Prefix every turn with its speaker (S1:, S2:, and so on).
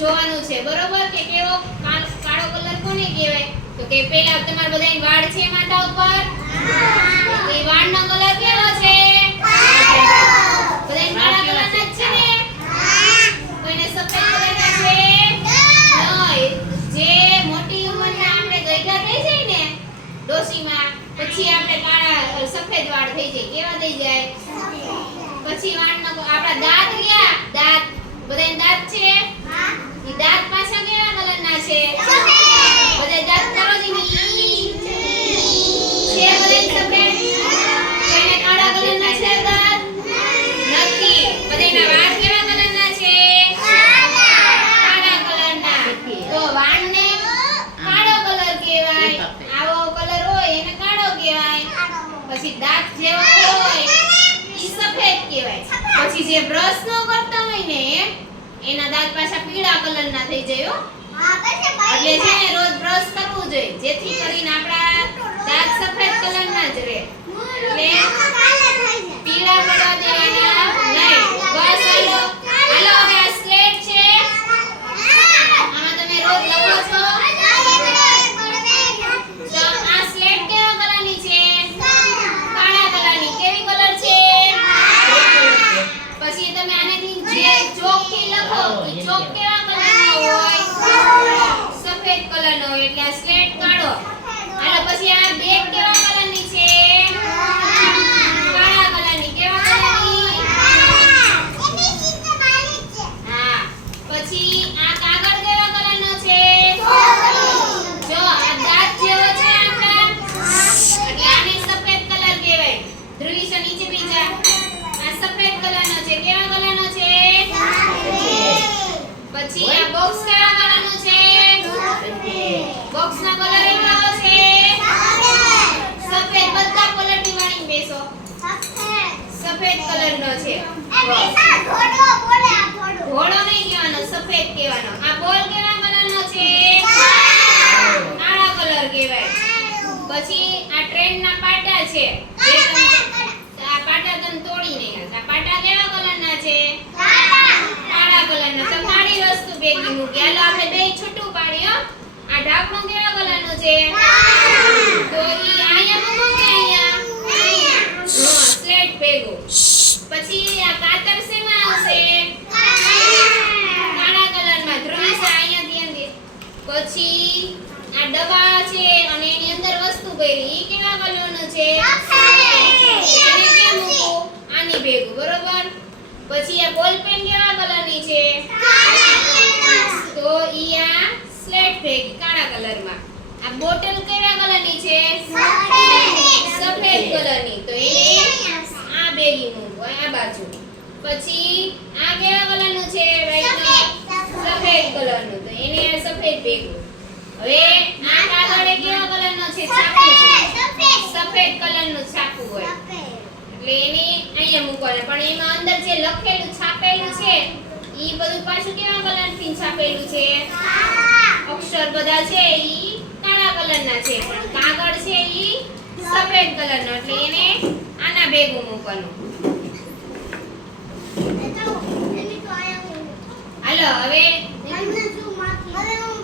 S1: જોવાનું છે બરોબર? કે કેવો કાળ- કાળો કલર કોને કહેવાય? તો કે પહેલા તમારા બધાની વાળ છે માથા ઉપર? તો એ વાળનો કલર કેવો છે? બધાની કાળા કલરના જ છે? ને? કોઈને સફેદ કલરના છે? નહીં. જે મોટી ઉંમરના આપણે ગઈઢા થઈ જાય ને ડોશીમાં પછી આપણે કાળા સફેદ વાળ થઈ જાય. કેવા થઈ જાય? પછી વાળનો આપણા દાંત રહ્યા પછી જે બ્રશ નો કરતા હોય ને એના દાંત પાછા પીળા કલરના થઈ જાય હો. એટલે છે ને રોજ બ્રશ કરવું જોઈએ જેથી કરીને આપણા દાંત સફેદ કલરના જ રહે પીળા પડવા દેવાના નહીં બસ હાલો હાલો હવે આ સ્લેટ છે આમાં તમે રોજ લખો છો તો આ સ્લેટ કેવા કલરની છે કાળા કલરની કેવી કલર છે પછી તમે આનેથી જે ચોકથી લખો ઈ ચોક કેવા કલરનો હોય સફેદ કલરનો હોય એટલે આ સ્લેટ કાઢો હાલો પછી આ બેગ કેવા કલરની છે કાળા કલરની કેવા કલરની હા પછી આ કાગળ કેવા કલરનો છે જો આ દાંત જેવો છે આપણા એટલે આને સફેદ કલર કહેવાય ધ્રુવીશ નીચે બીજા આ સફેદ કલરનો છે કેવા કલરનો છે પછી આ બોક્સ કેવા કલરનું છે? બોક્સનો કલર એ છે? સફેદ બધા કલરની વાણી બેસો. સફેદ કલરનો છે. ઘોડો નહીં કહેવાનો સફેદ કહેવાનો. આ બોલ કેવા કલરનો છે? કાળા કલર કહેવાય. પછી આ ટ્રેનના પાટા છે. આ પાટા તમે તોડી નહીં આ પાટા કેવા કલરના છે કાળા કલરના તમારી વસ્તુ ભેગી મૂકી હાલો આપણે બે છૂટું પાડી હો આ ઢાંકણું કેવા કલરનું છે? તો ઈ અહીંયા મૂકો કે સ્લેટ ભેગો. પછી આ કાતર શેમાં આવશે? કાળા કલરમાં. ધ્રુવી છે ધ્યાન દે. પછી આ ડબ્બા છે અને એની અંદર વસ્તુ ભરી. ઈ કેવા કલરનું છે? એને કેમ આની ભેગું બરોબર? પછી આ બોલ પેન કેવા કલરની છે? તો ઈ આ સ્લેટ ભેગી કાળા કલરમાં. આ બોટલ કેવા કલરની છે? સફેદ કલરની. તો એ આ બેલી મૂકો આ બાજુ. પછી આ કેવા કલરનું છે? રાઈટ સફેદ કલરનું. તો એને આ સફેદ ભેગું. હવે આ કાગળ કેવા કલરનો છે? છાપો છે. સફેદ કલરનું છાપું હોય. એટલે એને અહીંયા મૂકવાના. પણ એમાં અંદર જે લખેલું છાપેલું છે, ઈ બધું પાછું કેવા કલરથી છાપેલું છે? અક્ષર બધા છે ઈ કાળા કલરના છે પણ કાગળ છે ઈ સફેદ કલરનો એટલે એને આના ભેગું મૂકવાનું. હાલો હવે